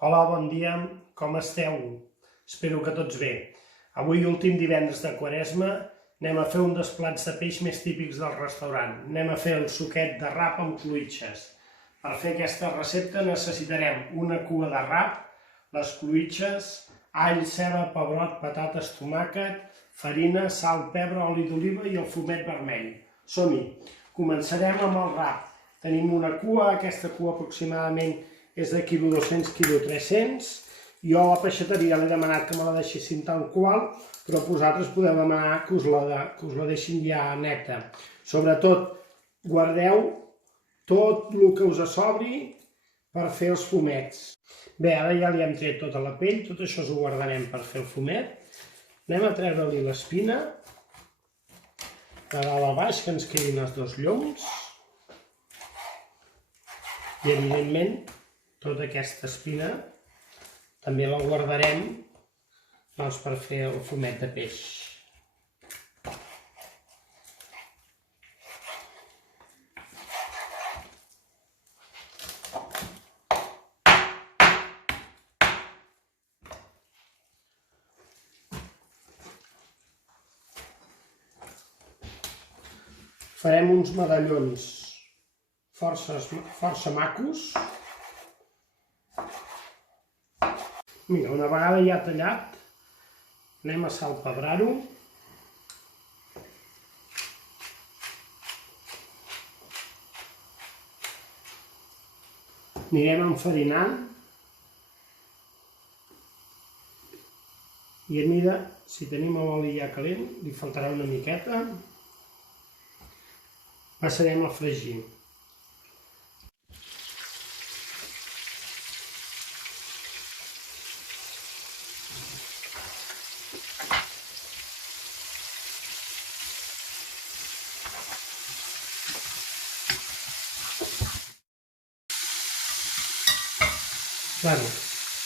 Hola, bon dia, com esteu? Espero que tots bé. Avui, últim divendres de Quaresma, anem a fer un dels plats de peix més típics del restaurant. Anem a fer el suquet de rap amb cloïtxes. Per fer aquesta recepta necessitarem una cua de rap, les cloïtxes, all, ceba, pebrot, patates, tomàquet, farina, sal, pebre, oli d'oliva i el fumet vermell. Som-hi! Començarem amb el rap. Tenim una cua, aquesta cua aproximadament és de quilo 200, quilo 300. Jo a la peixateria l'he demanat que me la deixessin tal qual, però vosaltres podeu demanar que us la deixin ja neta. Sobretot, guardeu tot el que us sobri per fer els fumets. Bé, ara ja li hem tret tota la pell, tot això us ho guardarem per fer el fumet. Anem a treure-li l'espina, de dalt a baix, que ens quedin els dos lloms. I evidentment, tota aquesta espina també la guardarem per fer el fumet de peix. Farem uns medallons força macos. Mira, una vegada ja tallat, anem a salpebrar-ho. Anirem enfarinant. I a mida, si tenim l'oli ja calent, li faltarà una miqueta. Passarem a fregir.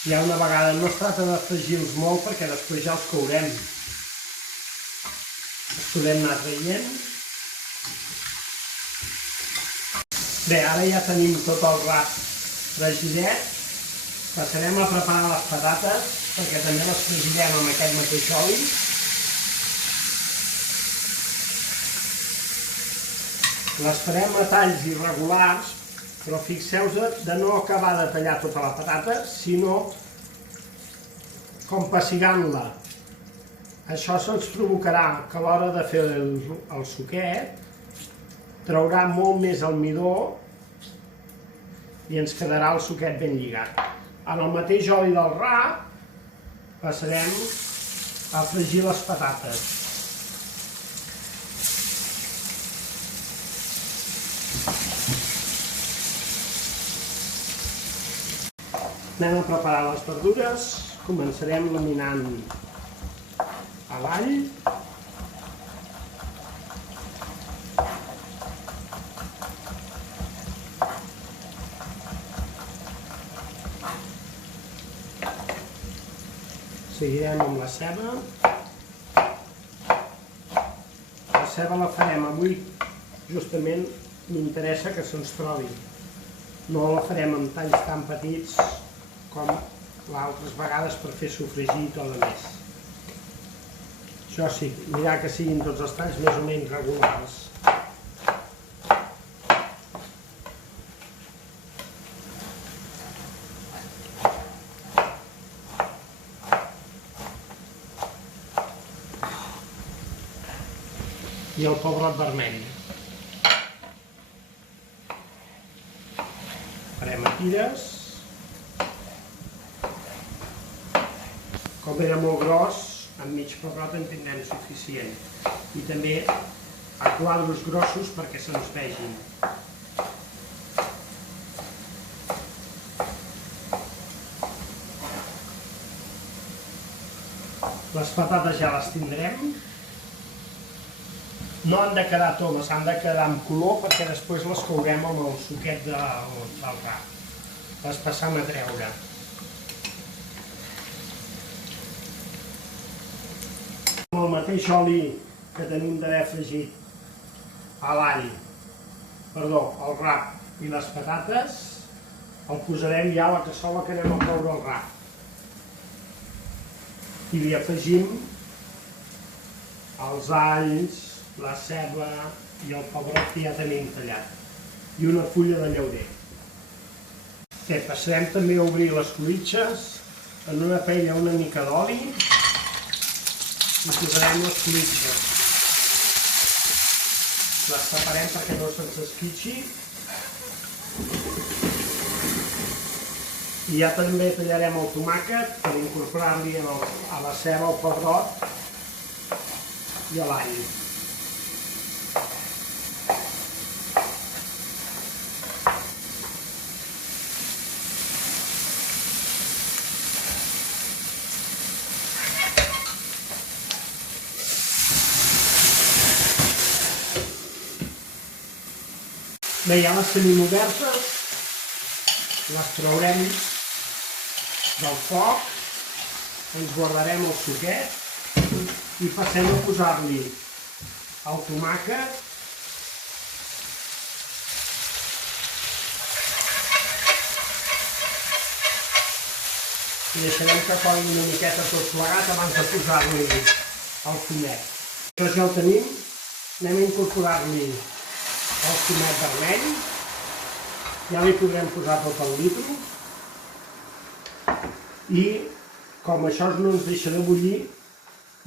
Ja una vegada no es tracta de fregir-los molt perquè després ja els courem. Els podem anar traient. Bé, ara ja tenim tot el rap fregidet. Passarem a preparar les patates perquè també les fregirem amb aquest mateix oli. Les farem a talls irregulars, però fixeu-vos de no acabar de tallar tota la patata, sinó com pessigant-la. Això se'ns provocarà que a l'hora de fer el suquet traurà molt més el midó i ens quedarà el suquet ben lligat. En el mateix oli del rap passarem a fregir les patates. Anem a preparar les verdures, començarem laminant l'all. Seguirem amb la ceba. La ceba la farem avui, justament m'interessa que se'ns trobi. No la farem amb talls tan petits com altres vegades per fer sofregir i tot el més. Això sí, mirar que siguin tots els talls més o menys regulars. I el pebrot vermell. Farem a tires. Com era molt gros, amb mig pebrot en tindrem suficient. I també a quadros grossos perquè se'ns vegin. Les patates ja les tindrem. No han de quedar toves, han de quedar amb color perquè després les courem amb el suquet del rap. Les passam a treure. Amb el mateix oli que tenim d'haver fregit l'all, perdó, el rap i les patates, el posarem ja a la cassola que anem a coure el rap. I li afegim els alls, la ceba i el pebrot que ja tenim tallat. I una fulla de llaurer. Passarem també a obrir les clotxes en una paella una mica d'oli i posarem les clotxes. Les separem perquè no se'ns esquitxi. I ja també tallarem el tomàquet per incorporar-li a la ceba, el pebrot i l'all. Bé, ja les tenim obertes, les traurem del foc, ens guardarem el suquet i passem a posar-li el tomàquet, i deixarem que coïn una miqueta tot plegat abans de posar-li el fumet. Això ja el tenim, anem a incorporar-li el fumet vermell, ja li podrem posar tot el litro i com això no ens deixa de bullir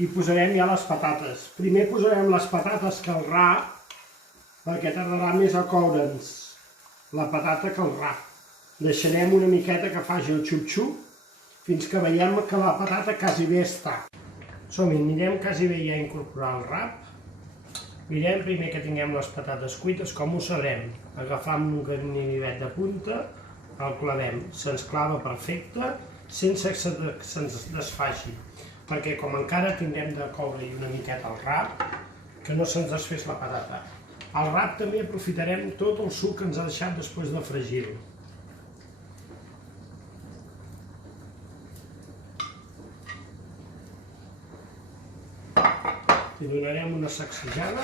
hi posarem ja les patates. Primer posarem les patates que el rap perquè tardarà més a coure'ns la patata que el rap. Deixarem una miqueta que faci el xup-xup fins que veiem que la patata quasi bé està. Som-hi, mirem quasi bé ja incorporar el rap. Mirem primer que tinguem les patates cuites, com ho sabrem? Agafam un ganivet de punta, el clavem, se'ns clava perfecte, sense que se'ns desfaci, perquè com encara tindrem de coure una miqueta el rap, que no se'ns desfés la patata. Al rap també aprofitarem tot el suc que ens ha deixat després de fregir-lo. Li donarem una sacsejada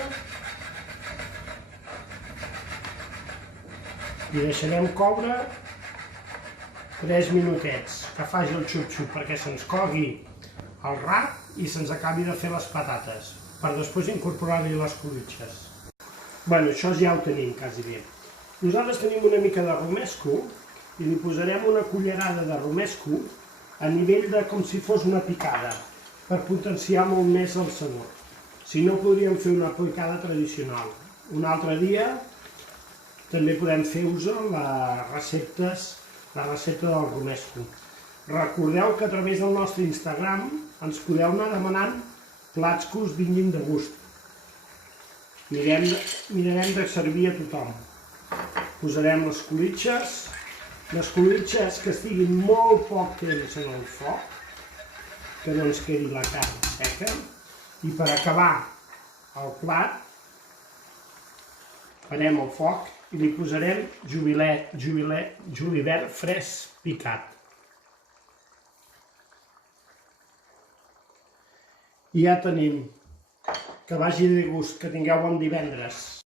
i deixarem coure 3 minutets, que faci el xup-xup perquè se'ns cogui el rap i se'ns acabi de fer les patates, per després incorporar-hi les clotxes. Bueno, això ja ho tenim quasi bé. Nosaltres tenim una mica de romesco i li posarem una cullerada de romesco a nivell de com si fos una picada, per potenciar molt més el sabor. Si no, podríem fer una picada tradicional. Un altre dia també podem fer-vos la recepta del romesco. Recordeu que a través del nostre Instagram ens podeu anar demanant plats que us vinguin de gust. Mirarem de servir a tothom. Posarem les clotxes que estiguin molt poc temps en el foc, que no ens quedi la carn seca. I per acabar el plat, farem el foc i li posarem julivert fresc picat. I ja tenim. Que vagi de gust, que tingueu bon divendres.